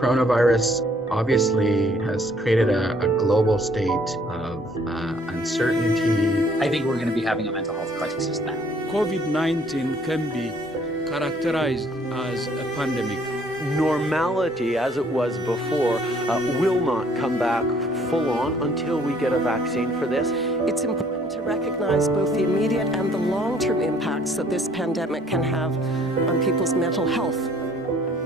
Coronavirus obviously has created a global state of uncertainty. I think we're going to be having a mental health crisis now. COVID-19 can be characterized as a pandemic. Normality, as it was before, will not come back full on until we get a vaccine for this. It's important to recognize both the immediate and the long-term impacts that this pandemic can have on people's mental health.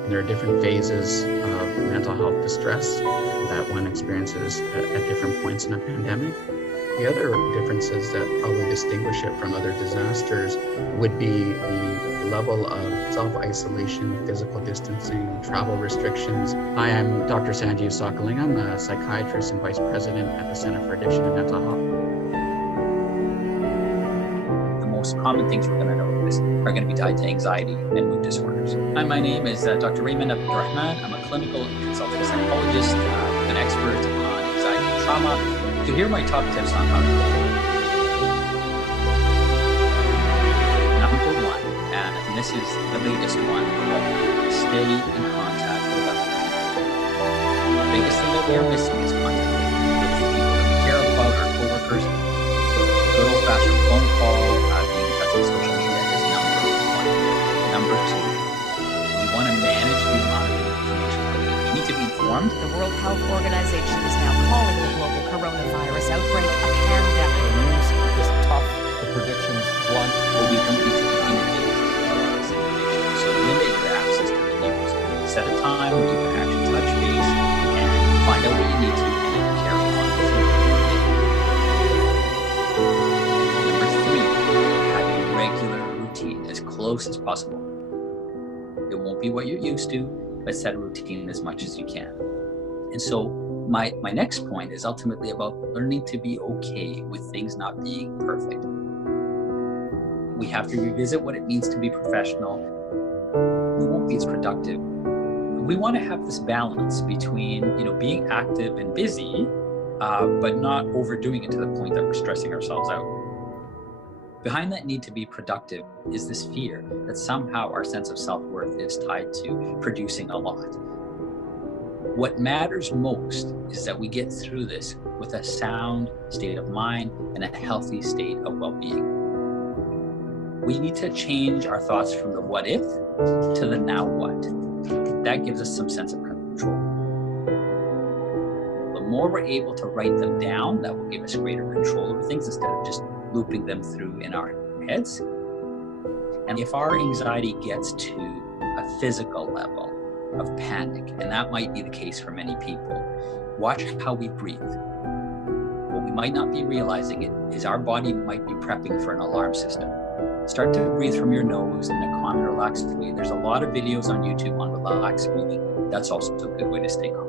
There are different phases of mental health distress that one experiences at different points in a pandemic. The other differences that probably distinguish it from other disasters would be the level of self-isolation, physical distancing, travel restrictions. Hi, I'm Dr. Sanjeev Sakaling. I'm a psychiatrist and vice president at the Center for Addiction and Mental Health. The most common things we're going to notice are going to be tied to anxiety and mood disorders. Hi, my name is Dr. Raymond Abdurrahman. I'm a clinical and consultative psychologist, an expert on anxiety and trauma. So here are my top tips on how to cope. Number one, and this is the biggest one, stay in contact with other people. The biggest thing that we are missing is contact with people that we care about, our coworkers. Good old-fashioned phone call, being in touch with social media is number one. Number two, we want to manage the amount of information we get. We need to be informed. The World Health Organization is now calling the global coronavirus outbreak a pandemic. The news is tough, the predictions blunt. But we don't need to be inundated with this information. So limit your access to the news. Set a time where you can actually touch base and find out what you need to and then carry on with your day. Number three, have a regular routine as close as possible. It won't be what you're used to, but set a routine as much as you can. And so my next point is ultimately about learning to be okay with things not being perfect. We have to revisit what it means to be professional. We won't be as productive. We want to have this balance between, being active and busy, but not overdoing it to the point that we're stressing ourselves out. Behind that need to be productive is this fear that somehow our sense of self-worth is tied to producing a lot. What matters most is that we get through this with a sound state of mind and a healthy state of well-being. We need to change our thoughts from the what if to the now what. That gives us some sense of control. The more we're able to write them down, that will give us greater control over things instead of just looping them through in our heads. And if our anxiety gets to a physical level of panic, and that might be the case for many people, watch how we breathe. What we might not be realizing is our body might be prepping for an alarm system. Start to breathe from your nose in a calm and relaxed way. There's a lot of videos on YouTube on relaxed breathing. That's also a good way to stay calm.